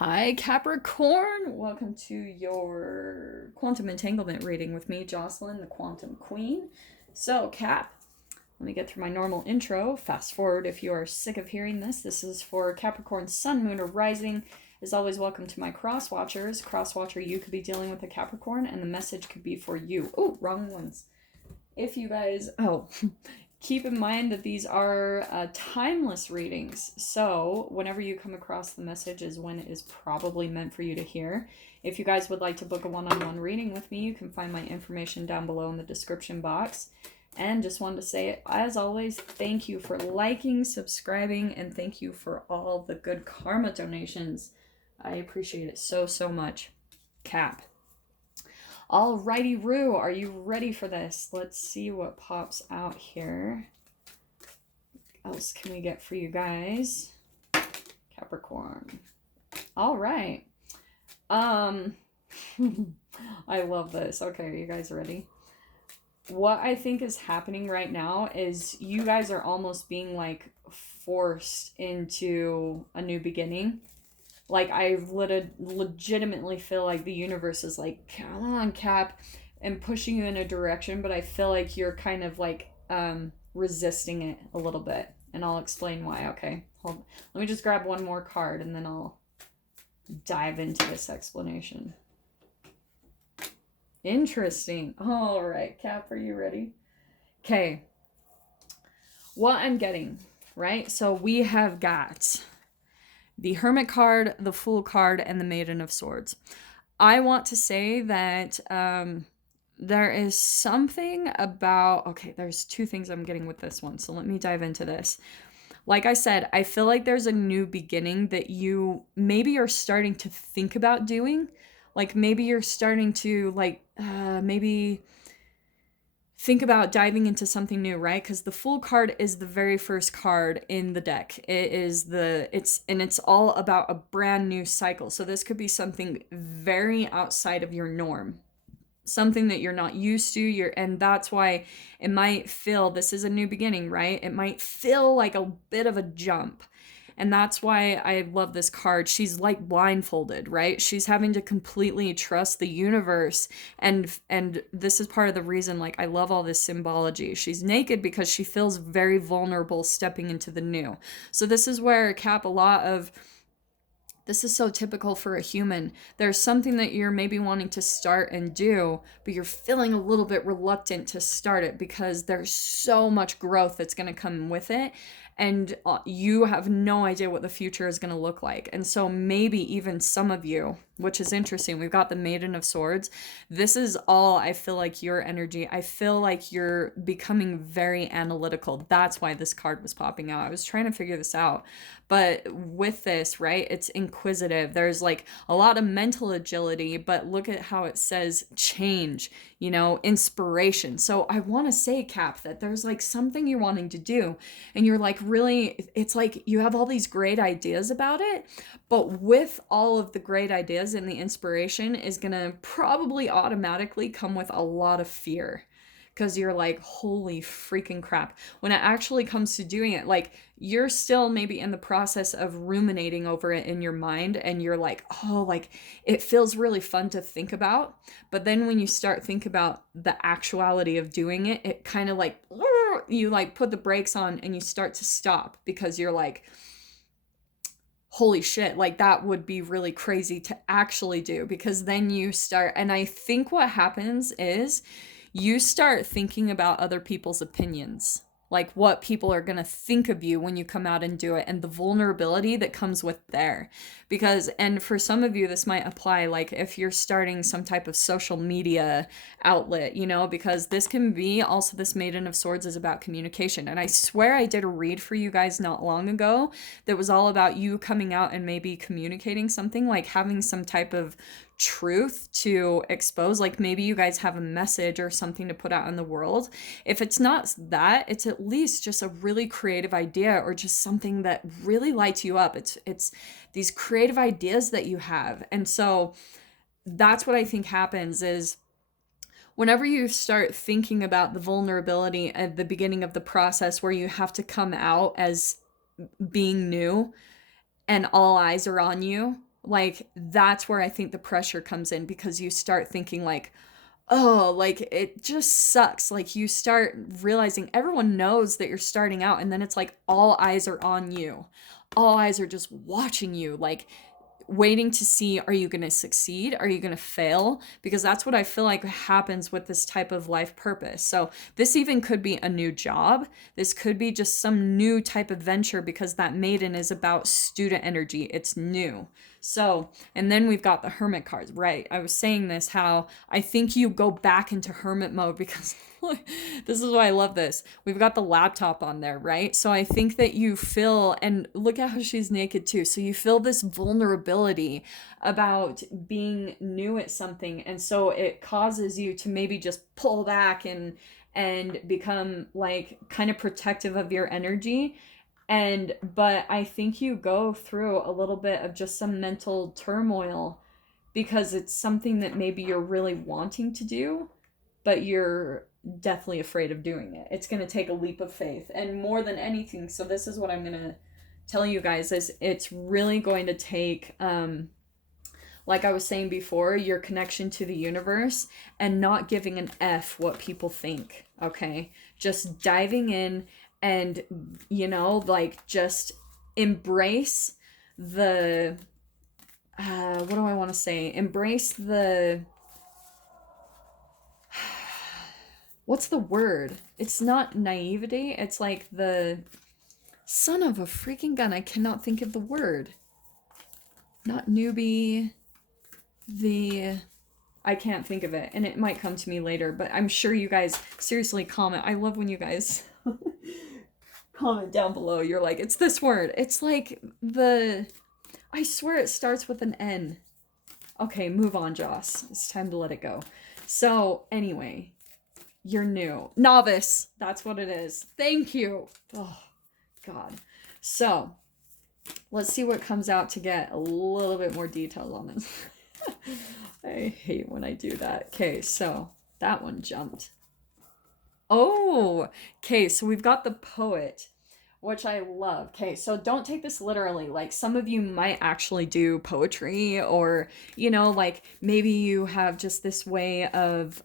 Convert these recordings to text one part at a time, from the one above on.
Hi Capricorn, welcome to your quantum entanglement reading with me, Jocelyn, the Quantum Queen. So Cap, let me get through my normal intro. Fast forward if you are sick of hearing this. This is for Capricorn Sun, Moon, or Rising. As always, welcome to my cross watchers. Cross watcher, you could be dealing with a Capricorn and the message could be for you. Oh, wrong ones. If you guys, keep in mind that these are timeless readings, so whenever you come across the message is when it is probably meant for you to hear. If you guys would like to book a one-on-one reading with me, you can find my information down below in the description box. And just wanted to say, as always, thank you for liking, subscribing, and thank you for all the good karma donations. I appreciate it so, so much. Cap. Alrighty, Roo, are you ready for this? Let's see what pops out here. What else can we get for you guys? Capricorn. All right. I love this. Okay, are you guys ready? What I think is happening right now is you guys are almost being like forced into a new beginning. Like, I legitimately feel like the universe is like, come on, Cap, and pushing you in a direction, but I feel like you're kind of like resisting it a little bit. And I'll explain why, okay? Hold. Let me just grab one more card and then I'll dive into this explanation. Interesting. All right, Cap, are you ready? Okay. What I'm getting, right? So we have got the Hermit card, the Fool card, and the Maiden of Swords. I want to say that there is something about... Okay, there's two things I'm getting with this one, so let me dive into this. Like I said, I feel like there's a new beginning that you maybe are starting to think about doing. Like, maybe you're starting to, like, maybe think about diving into something new, right? Because the Fool card is the very first card in the deck. It's all about a brand new cycle. So this could be something very outside of your norm, something that you're not used to. And that's why it might feel, this is a new beginning, right? It might feel like a bit of a jump. And that's why I love this card. She's like blindfolded, right? She's having to completely trust the universe. And this is part of the reason, like, I love all this symbology. She's naked because she feels very vulnerable stepping into the new. So this is where, Cap, this is so typical for a human. There's something that you're maybe wanting to start and do, but you're feeling a little bit reluctant to start it because there's so much growth that's going to come with it. And you have no idea what the future is going to look like. And so maybe even some of you, which is interesting, we've got the Maiden of Swords. This is all, I feel like, your energy. I feel like you're becoming very analytical. That's why this card was popping out. I was trying to figure this out. But with this, right, it's inquisitive. There's like a lot of mental agility, but look at how it says change, inspiration. So I want to say, Cap, that there's like something you're wanting to do, and you're like, really, it's like you have all these great ideas about it, but with all of the great ideas and the inspiration is going to probably automatically come with a lot of fear. Because you're like, holy freaking crap. When it actually comes to doing it, like, you're still maybe in the process of ruminating over it in your mind, and you're like, oh, like, it feels really fun to think about. But then when you start thinking about the actuality of doing it, it kind of like, you like put the brakes on and you start to stop because you're like, holy shit, like, that would be really crazy to actually do. Because then you start, and I think what happens is you start thinking about other people's opinions, like what people are going to think of you when you come out and do it, and the vulnerability that comes with there. Because, and for some of you, this might apply, like, if you're starting some type of social media outlet, because this can be also, this Maiden of Swords is about communication. And I swear I did a read for you guys not long ago that was all about you coming out and maybe communicating something, like having some type of truth to expose. Like, maybe you guys have a message or something to put out in the world. If it's not that, it's at least just a really creative idea, or just something that really lights you up. It's these creative ideas that you have. And so that's what I think happens is, whenever you start thinking about the vulnerability at the beginning of the process, where you have to come out as being new and all eyes are on you, Like, that's where I think the pressure comes in, because you start thinking like, oh, like it just sucks. Like you start realizing everyone knows that you're starting out, and then it's like all eyes are on you. All eyes are just watching you, like waiting to see, are you going to succeed? Are you going to fail? Because that's what I feel like happens with this type of life purpose. So this even could be a new job. This could be just some new type of venture, because that maiden is about student energy. It's new. So, and then we've got the hermit cards, right? I was saying this, how I think you go back into hermit mode, because this is why I love this. We've got the laptop on there, right? So I think that you feel, and look at how she's naked too. So you feel this vulnerability about being new at something. And so it causes you to maybe just pull back and become like kind of protective of your energy. And but I think you go through a little bit of just some mental turmoil, because it's something that maybe you're really wanting to do, but you're deathly afraid of doing it. It's going to take a leap of faith. And more than anything, so this is what I'm going to tell you guys, is it's really going to take like I was saying before, your connection to the universe, and not giving an F what people think, okay? Just diving in and, you know, like just embrace the, what do I want to say? Embrace the, what's the word? It's not naivety. It's like the, son of a freaking gun, I cannot think of the word. Not newbie, I can't think of it, and it might come to me later, but I'm sure you guys seriously comment. I love when you guys comment down below. You're like, it's this word. It's like I swear it starts with an N. Okay, move on, Joss. It's time to let it go. So, anyway, you're new. Novice. That's what it is. Thank you. Oh, God. So, let's see what comes out to get a little bit more details on this. I hate when I do that. Okay, so that one jumped. Oh, okay, so we've got the poet, which I love. Okay, so don't take this literally. Like, some of you might actually do poetry, or, you know, like maybe you have just this way of,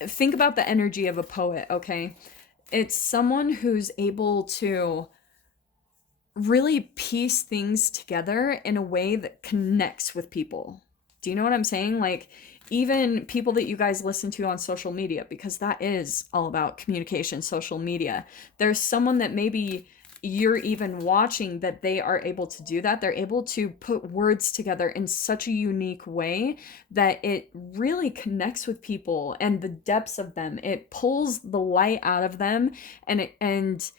think about the energy of a poet, okay? It's someone who's able to really piece things together in a way that connects with people. Do you know what I'm saying? Like, even people that you guys listen to on social media, because that is all about communication, social media. There's someone that maybe you're even watching that they are able to do that. They're able to put words together in such a unique way that it really connects with people, and the depths of them. It pulls the light out of them, and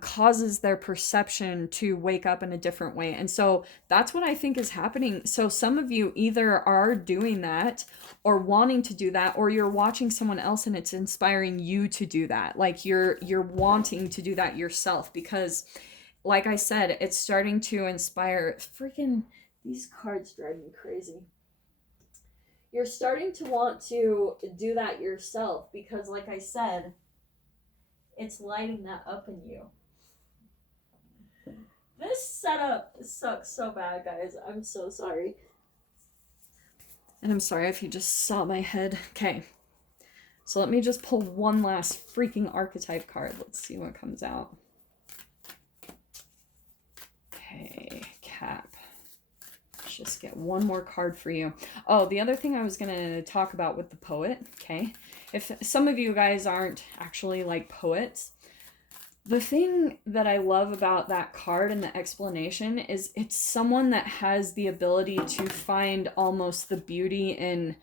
causes their perception to wake up in a different way. And so that's what I think is happening. So some of you either are doing that, or wanting to do that, or you're watching someone else and it's inspiring you to do that. Like you're wanting to do that yourself, because like I said, it's starting to inspire. Freaking these cards drive me crazy. You're starting to want to do that yourself, because like I said, it's lighting that up in you. This setup sucks so bad, guys. I'm so sorry. And I'm sorry if you just saw my head. Okay. So let me just pull one last freaking archetype card. Let's see what comes out. Okay, Cap. Let's just get one more card for you. Oh, the other thing I was going to talk about with the poet, okay? If some of you guys aren't actually like poets, the thing that I love about that card and the explanation is it's someone that has the ability to find almost the beauty in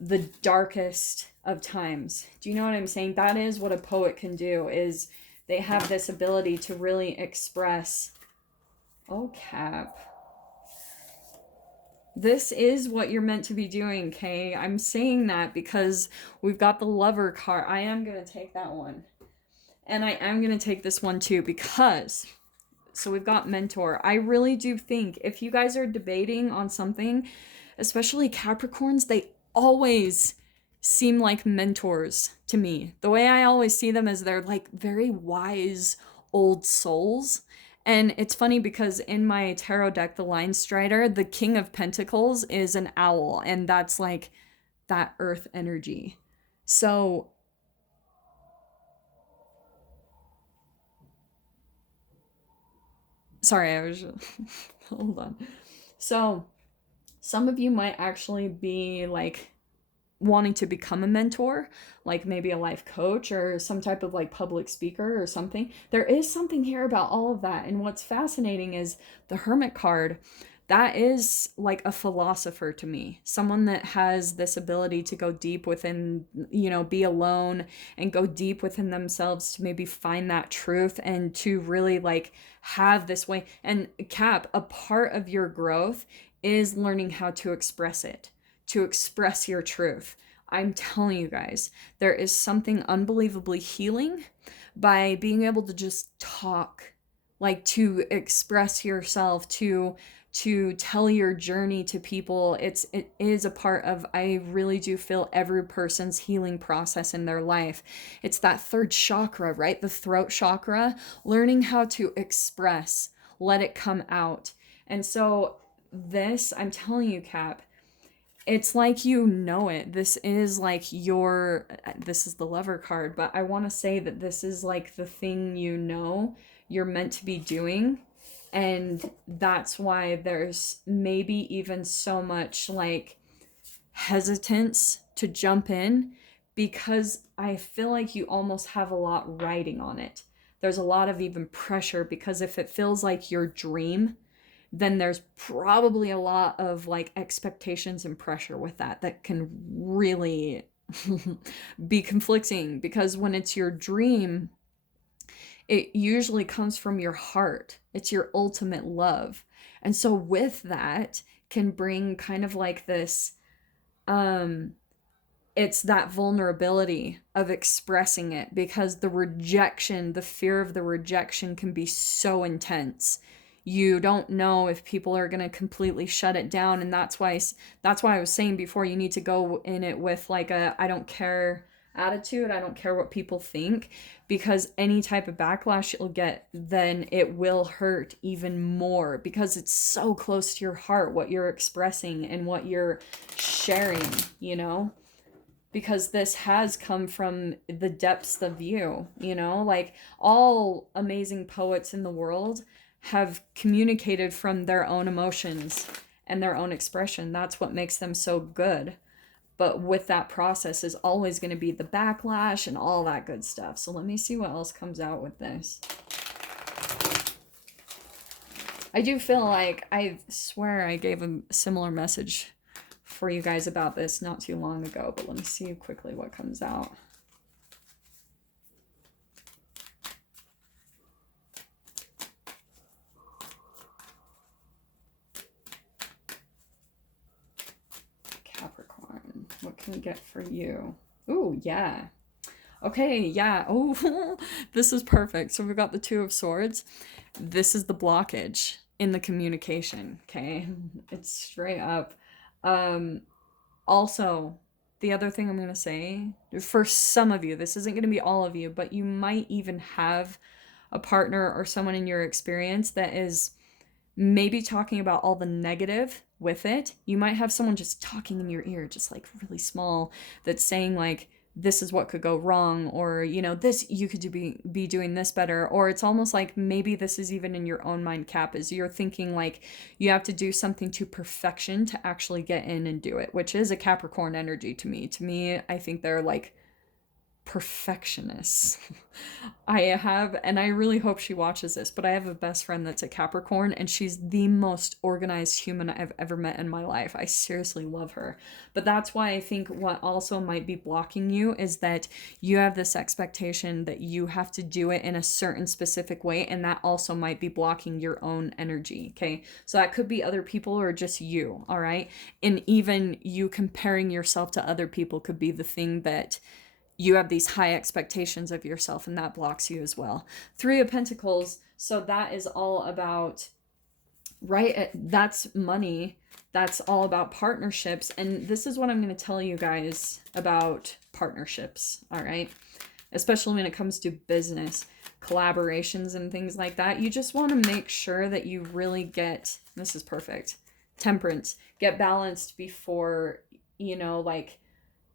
the darkest of times. Do you know what I'm saying? That is what a poet can do, is they have this ability to really express. Oh, Cap. This is what you're meant to be doing, Kay. I'm saying that because we've got the lover card. I am going to take that one. And I am going to take this one too, because, so we've got mentor. I really do think if you guys are debating on something, especially Capricorns, they always seem like mentors to me. The way I always see them is they're like very wise old souls. And it's funny because in my tarot deck, the Linestrider, the King of Pentacles is an owl, and that's like that earth energy. So sorry, I was hold on. So some of you might actually be like wanting to become a mentor, like maybe a life coach or some type of like public speaker or something. There is something here about all of that. And what's fascinating is the Hermit card. That is like a philosopher to me, someone that has this ability to go deep within, you know, be alone and go deep within themselves to maybe find that truth and to really like have this way. And Cap, a part of your growth is learning how to express it, to express your truth. I'm telling you guys, there is something unbelievably healing by being able to just talk, like to express yourself, to tell your journey to people. It is a part of, I really do feel, every person's healing process in their life. It's that third chakra, right? The throat chakra, learning how to express, let it come out. And so this, I'm telling you, Cap, it's like, you know it. This is like this is the Lover card, but I want to say that this is like the thing, you know, you're meant to be doing. And that's why there's maybe even so much like hesitance to jump in, because I feel like you almost have a lot riding on it. There's a lot of even pressure, because if it feels like your dream, then there's probably a lot of like expectations and pressure with that can really be conflicting, because when it's your dream, it usually comes from your heart. It's your ultimate love. And so with that can bring kind of like this, it's that vulnerability of expressing it, because the rejection, the fear of the rejection can be so intense. You don't know if people are going to completely shut it down. And that's why I was saying before, you need to go in it with like a I don't care attitude. I don't care what people think, because any type of backlash you'll get, then it will hurt even more, because it's so close to your heart, what you're expressing and what you're sharing, you know? Because this has come from the depths of you, you know? Like, all amazing poets in the world have communicated from their own emotions and their own expression. That's what makes them so good. But with that process is always going to be the backlash and all that good stuff. So let me see what else comes out with this. I do feel like, I swear I gave a similar message for you guys about this not too long ago, but let me see quickly what comes out. Capricorn, what can we get for you? Ooh, yeah. Okay, yeah. Oh, this is perfect. So we've got the Two of Swords. This is the blockage in the communication, okay? It's straight up. Also, the other thing I'm going to say, for some of you, this isn't going to be all of you, but you might even have a partner or someone in your experience that is maybe talking about all the negative with it. You might have someone just talking in your ear, just like really small, that's saying like, this is what could go wrong, or, you know, this, you could be doing this better. Or it's almost like maybe this is even in your own mind, Cap, is you're thinking like you have to do something to perfection to actually get in and do it, which is a Capricorn energy to me. To me, I think they're like perfectionists. And I really hope she watches this, but I have a best friend that's a Capricorn, and she's the most organized human I've ever met in my life. I seriously love her. But that's why I think what also might be blocking you is that you have this expectation that you have to do it in a certain specific way, and that also might be blocking your own energy, okay? So that could be other people or just you, all right? And even you comparing yourself to other people could be the thing that you have these high expectations of yourself, and that blocks you as well. Three of Pentacles, so that is all about, right? That's money. That's all about partnerships. And this is what I'm going to tell you guys about partnerships, all right? Especially when it comes to business. collaborations and things like that. You just want to make sure that you really get, this is perfect, temperance, get balanced before, you know, like,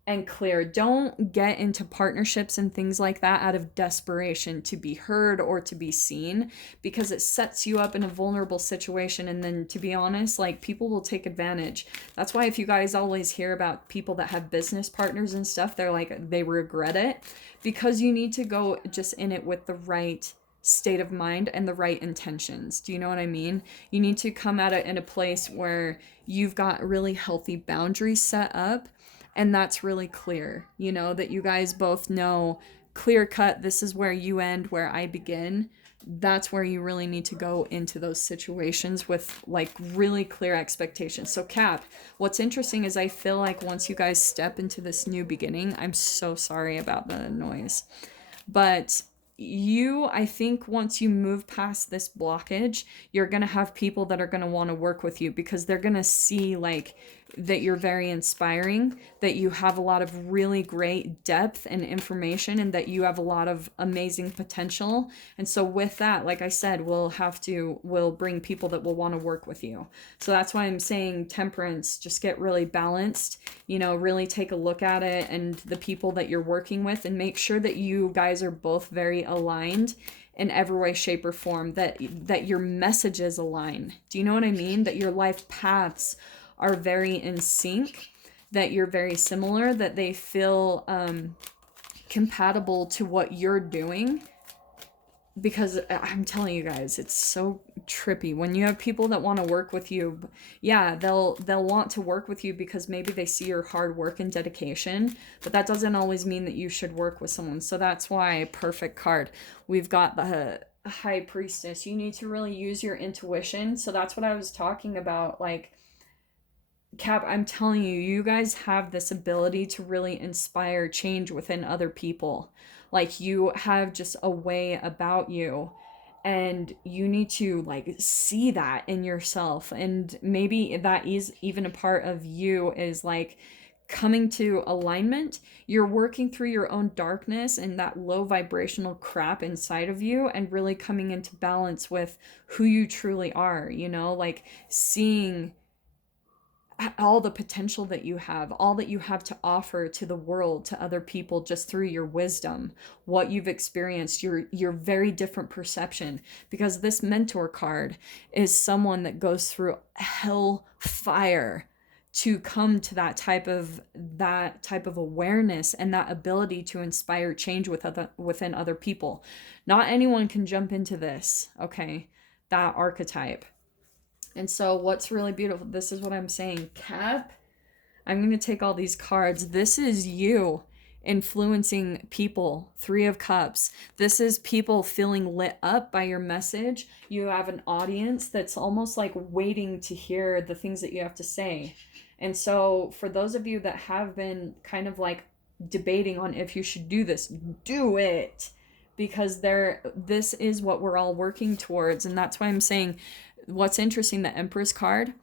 and clear. Don't get into partnerships and things like that out of desperation to be heard or to be seen, because it sets you up in a vulnerable situation. And then, to be honest, like, people will take advantage. That's why if you guys always hear about people that have business partners and stuff, they're like, they regret it, because you need to go just in it with the right state of mind and the right intentions. Do you know what I mean? You need to come at it in a place where you've got really healthy boundaries set up, and that's really clear, you know, that you guys both know, clear cut, this is where you end, where I begin. That's where you really need to go into those situations with like really clear expectations. So Cap, what's interesting is I feel like once you guys step into this new beginning, I'm so sorry about the noise, but I think once you move past this blockage, you're going to have people that are going to want to work with you, because they're going to see like that you're very inspiring, that you have a lot of really great depth and information, and that you have a lot of amazing potential. And so with that, like I said, we'll bring people that will want to work with you. So that's why I'm saying temperance, just get really balanced, you know, really take a look at it and the people that you're working with, and make sure that you guys are both very aligned in every way, shape, or form, that your messages align. Do you know what I mean? That your life paths are very in sync, that you're very similar, that they feel compatible to what you're doing. Because I'm telling you guys, it's so trippy when you have people that want to work with you. Yeah, they'll want to work with you because maybe they see your hard work and dedication, but that doesn't always mean that you should work with someone. So that's why, perfect card, we've got the High Priestess. You need to really use your intuition. So that's what I was talking about. Like, Cap, I'm telling you, you guys have this ability to really inspire change within other people. Like, you have just a way about you, and you need to like see that in yourself. And maybe that is even a part of you, is like coming to alignment. You're working through your own darkness and that low vibrational crap inside of you, and really coming into balance with who you truly are, you know, like seeing all the potential that you have, all that you have to offer to the world, to other people, just through your wisdom, what you've experienced, your very different perception. Because this mentor card is someone that goes through hell fire to come to that type of awareness and that ability to inspire change within other people. Not anyone can jump into this, okay? That archetype. And so what's really beautiful, this is what I'm saying, Cap, I'm going to take all these cards. This is you influencing people. 3 of Cups. This is people feeling lit up by your message. You have an audience that's almost like waiting to hear the things that you have to say. And so for those of you that have been kind of like debating on if you should do this, do it. Because this is what we're all working towards. And that's why I'm saying, what's interesting, the Empress card,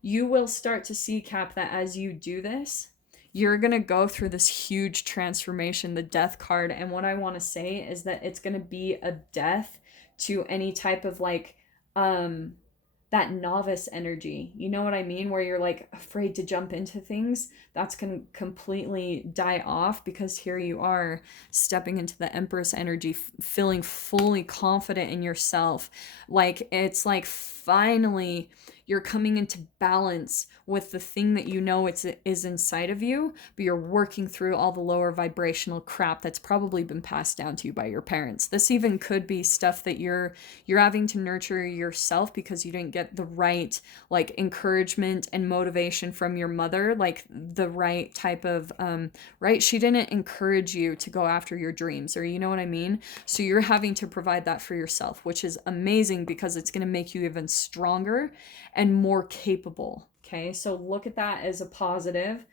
you will start to see, Cap, that as you do this, you're going to go through this huge transformation, the Death card. And what I want to say is that it's going to be a death to any type of like, that novice energy. You know what I mean? Where you're like afraid to jump into things. That's going to completely die off, because here you are stepping into the Empress energy, feeling fully confident in yourself. Like, it's like finally you're coming into balance with the thing that you know is inside of you, but you're working through all the lower vibrational crap that's probably been passed down to you by your parents. This even could be stuff that you're having to nurture yourself, because you didn't get the right like encouragement and motivation from your mother, like the right type of right, she didn't encourage you to go after your dreams, or you know what I mean? So you're having to provide that for yourself, which is amazing, because it's going to make you even stronger and more capable. Okay, so look at that as a positive.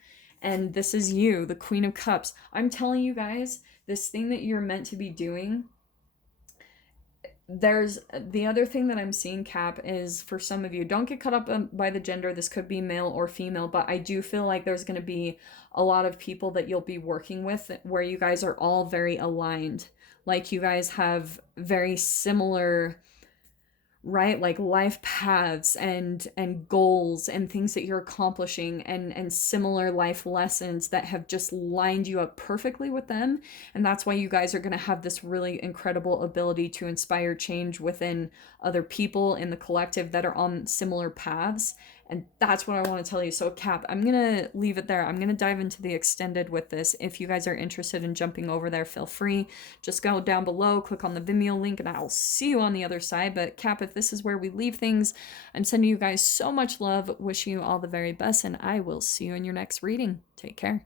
And this is you, the Queen of Cups. I'm telling you guys, this thing that you're meant to be doing, there's the other thing that I'm seeing, Cap, is for some of you, don't get caught up by the gender. This could be male or female, but I do feel like there's going to be a lot of people that you'll be working with where you guys are all very aligned. Like you guys have very similar, right, like life paths and goals and things that you're accomplishing, and similar life lessons that have just lined you up perfectly with them. And that's why you guys are going to have this really incredible ability to inspire change within other people in the collective that are on similar paths. And that's what I want to tell you. So, Cap, I'm going to leave it there. I'm going to dive into the extended with this. If you guys are interested in jumping over there, feel free. Just go down below, click on the Vimeo link, and I'll see you on the other side. But, Cap, if this is where we leave things, I'm sending you guys so much love, wishing you all the very best, and I will see you in your next reading. Take care.